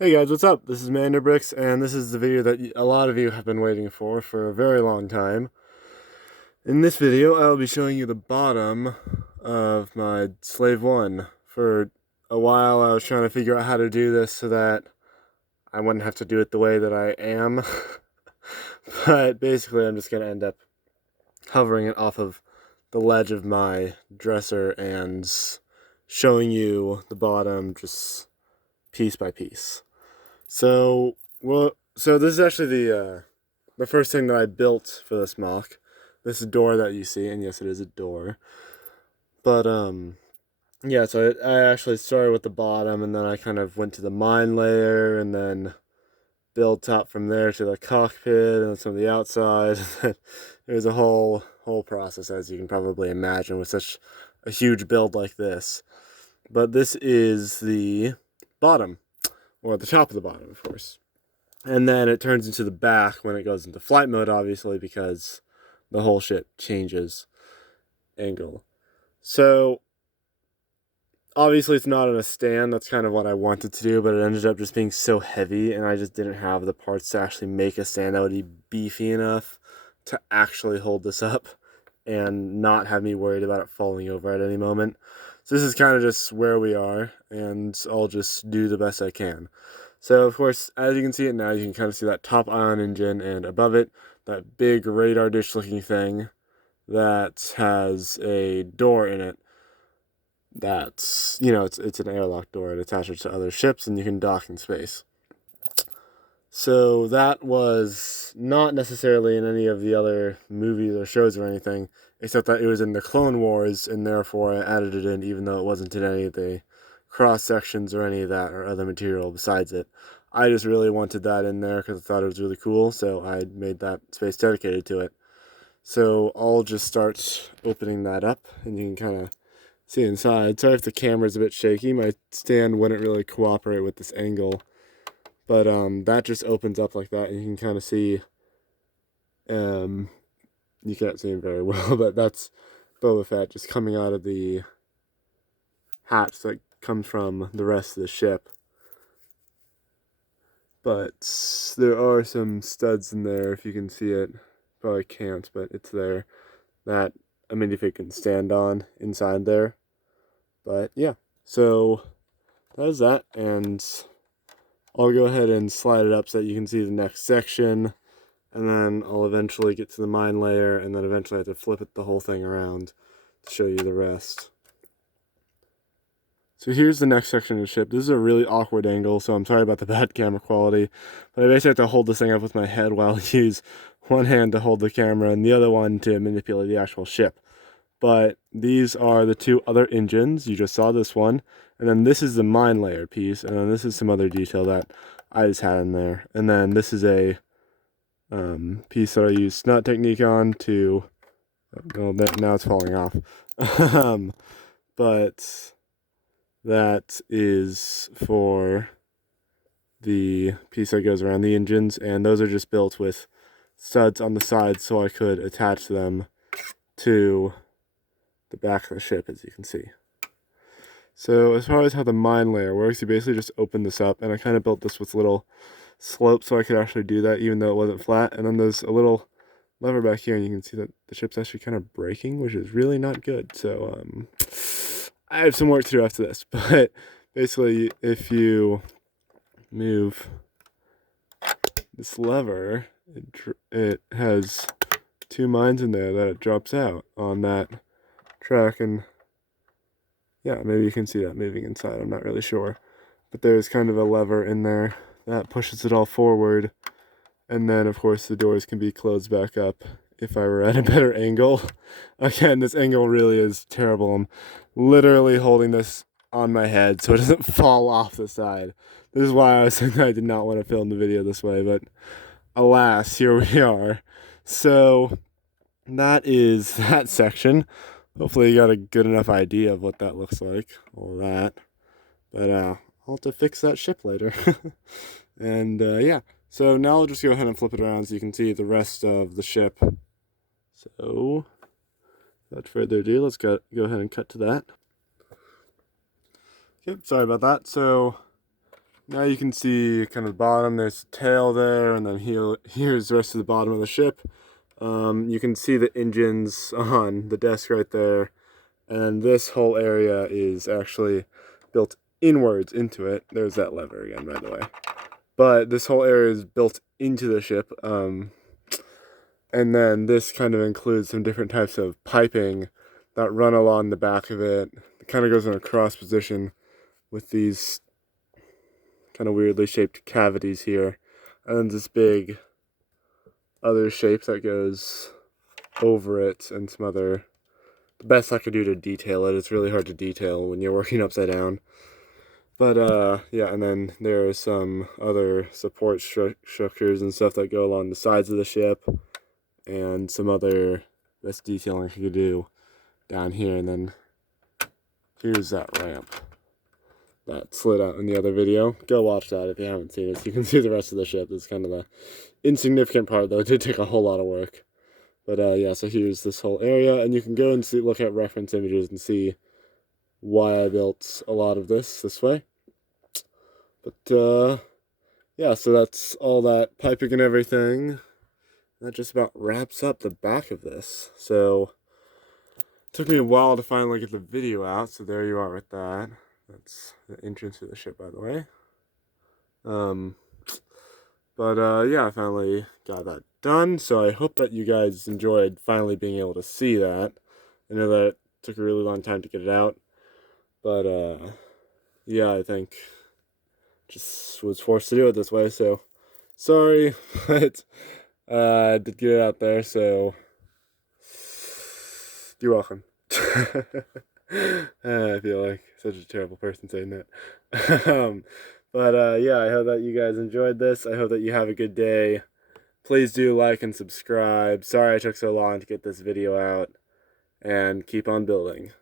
Hey guys, what's up? This is Mando-Bricks, and this is the video that a lot of you have been waiting for a very long time. In this video, I'll be showing you the bottom of my Slave 1. For a while, I was trying to figure out how to do this so that I wouldn't have to do it the way that I am. But basically, I'm just going to end up hovering it off of the ledge of my dresser and showing you the bottom just piece by piece. So this is actually the first thing that I built for this MOC. This door that you see, and yes, it is a door. But yeah. So I actually started with the bottom, and then I kind of went to the mine layer, and then built up from there to the cockpit, and some of the outside. It was a whole process, as you can probably imagine, with such a huge build like this. But this is the bottom, or the top of the bottom, of course. And then it turns into the back when it goes into flight mode, obviously, because the whole shit changes angle. So, obviously it's not on a stand. That's kind of what I wanted to do, but it ended up just being so heavy, and I just didn't have the parts to actually make a stand that would be beefy enough to actually hold this up and not have me worried about it falling over at any moment. So this is kind of just where we are, and I'll just do the best I can. So, of course, as you can see it now, you can kind of see that top ion engine, and above it, that big radar dish looking thing that has a door in it. That's, it's an airlock door. It attaches to other ships, and you can dock in space. So that was not necessarily in any of the other movies or shows or anything, except that it was in the Clone Wars, and therefore I added it in, even though it wasn't in any of the cross sections or any of that or other material besides it. I just really wanted that in there because I thought it was really cool, so I made that space dedicated to it. So I'll just start opening that up, and you can kind of see inside. Sorry if the camera's a bit shaky. My stand wouldn't really cooperate with this angle. But that just opens up like that, and you can kind of see, you can't see him very well, but that's Boba Fett just coming out of the hatch that comes from the rest of the ship. But there are some studs in there, if you can see it. Probably can't, but it's there. That, I mean, if it can stand on inside there. But yeah, so that is that, and I'll go ahead and slide it up so that you can see the next section, and then I'll eventually get to the mine layer, and then eventually I have to flip it the whole thing around to show you the rest. So here's the next section of the ship. This is a really awkward angle, so I'm sorry about the bad camera quality, but I basically have to hold this thing up with my head while I use one hand to hold the camera and the other one to manipulate the actual ship. But these are the two other engines. You just saw this one, and then this is the mine layer piece, and then this is some other detail that I just had in there. And then this is a piece that I use snot technique on to, well, now it's falling off. But that is for the piece that goes around the engines, and those are just built with studs on the sides so I could attach them to the back of the ship, as you can see. So as far as how the mine layer works, you basically just open this up, and I kind of built this with little slopes so I could actually do that even though it wasn't flat. And then there's a little lever back here, and you can see that the ship's actually kind of breaking, which is really not good. So I have some work to do after this, but basically if you move this lever, it has two mines in there that it drops out on that track, and yeah, maybe you can see that moving inside, I'm not really sure. But there's kind of a lever in there that pushes it all forward, and then of course the doors can be closed back up if I were at a better angle. Again, this angle really is terrible. I'm literally holding this on my head so it doesn't fall off the side. This is why I was saying I did not want to film the video this way, but alas, here we are. So that is that section. Hopefully you got a good enough idea of what that looks like, all that. But I'll have to fix that ship later. And yeah, so now I'll just go ahead and flip it around so you can see the rest of the ship. So without further ado, let's go ahead and cut to that. Okay, sorry about that. So now you can see kind of the bottom. There's the tail there, and then here's the rest of the bottom of the ship. You can see the engines on the desk right there, and this whole area is actually built inwards into it. There's that lever again, by the way. But this whole area is built into the ship, and then this kind of includes some different types of piping that run along the back of it. It kind of goes in a cross position with these kind of weirdly shaped cavities here, and then this big other shape that goes over it, and some other, the best I could do to detail it. It's really hard to detail when you're working upside down. But yeah, and then there are some other support structures and stuff that go along the sides of the ship, and some other best detailing you could do down here. And then here's that ramp that slid out in the other video. Go watch that if you haven't seen it, so you can see the rest of the ship. It's kind of the insignificant part, though. It did take a whole lot of work. But yeah, so here's this whole area, and you can go and see, look at reference images and see why I built a lot of this way. But yeah, so that's all that piping and everything. That just about wraps up the back of this. So it took me a while to finally get the video out, so there you are with that. That's the entrance to the ship, by the way. But yeah, I finally got that done, so I hope that you guys enjoyed finally being able to see that. I know that it took a really long time to get it out, but yeah, I think just was forced to do it this way, so sorry, but I did get it out there, so you're welcome. I feel like such a terrible person saying that. But yeah, I hope that you guys enjoyed this. I hope that you have a good day. Please do like and subscribe. Sorry I took so long to get this video out. And keep on building.